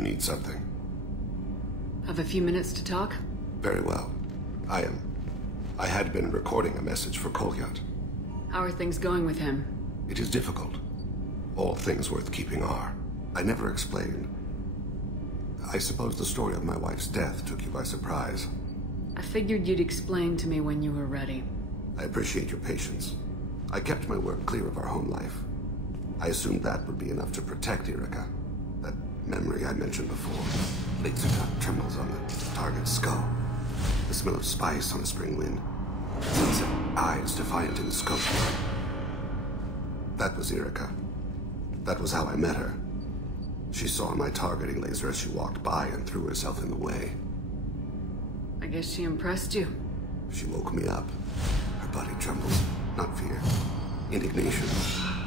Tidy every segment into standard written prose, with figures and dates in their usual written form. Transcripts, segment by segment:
you need something? Have a few minutes to talk? Very well. I had been recording a message for Kolyat. How are things going with him? It is difficult. All things worth keeping are. I never explained. I suppose the story of my wife's death took you by surprise. I figured you'd explain to me when you were ready. I appreciate your patience. I kept my work clear of our home life. I assumed that would be enough to protect Erica. That memory I mentioned before. Laser gun trembles on the target's skull. The smell of spice on a spring wind. Sunset eyes defiant in the scope. That was Erica. That was how I met her. She saw my targeting laser as she walked by and threw herself in the way. I guess she impressed you. She woke me up. Her body trembles. Not fear. Indignation.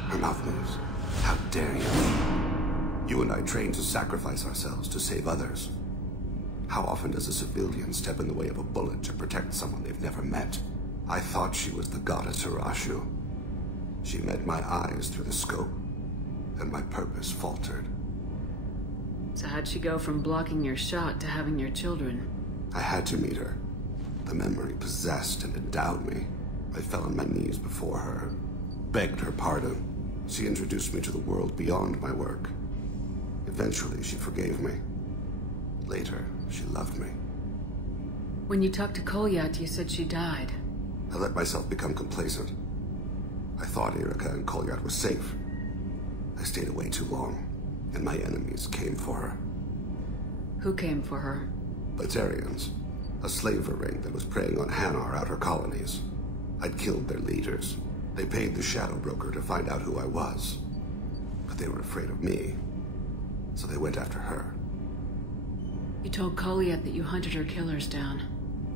Her mouth moves. How dare you? You and I trained to sacrifice ourselves to save others. How often does a civilian step in the way of a bullet to protect someone they've never met? I thought she was the goddess Hirashu. She met my eyes through the scope, and my purpose faltered. So how'd she go from blocking your shot to having your children? I had to meet her. The memory possessed and endowed me. I fell on my knees before her, begged her pardon. She introduced me to the world beyond my work. Eventually, she forgave me. Later, she loved me. When you talked to Kolyat, you said she died. I let myself become complacent. I thought Erica and Kolyat were safe. I stayed away too long, and my enemies came for her. Who came for her? Batarians, a slaver ring that was preying on Hanar outer colonies. I'd killed their leaders. They paid the Shadow Broker to find out who I was. But they were afraid of me, so they went after her. You told Kolyat that you hunted her killers down.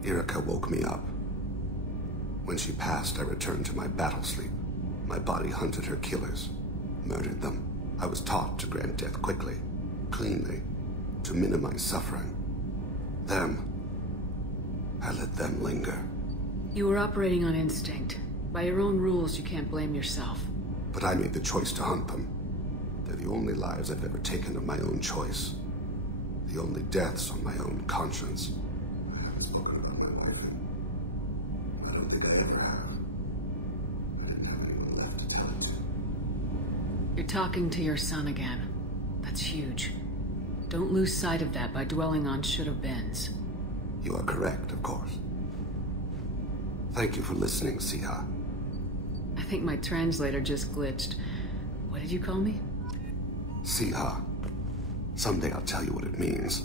Erica woke me up. When she passed, I returned to my battle sleep. My body hunted her killers, murdered them. I was taught to grant death quickly, cleanly, to minimize suffering. I let them linger. You were operating on instinct. By your own rules, you can't blame yourself. But I made the choice to hunt them. They're the only lives I've ever taken of my own choice. The only deaths on my own conscience. I haven't spoken about my wife, and I don't think I ever have. I didn't have anyone left to tell it to. You're talking to your son again. That's huge. Don't lose sight of that by dwelling on should-have-beens. You are correct, of course. Thank you for listening, Siha. I think my translator just glitched. What did you call me? Siha. Someday I'll tell you what it means.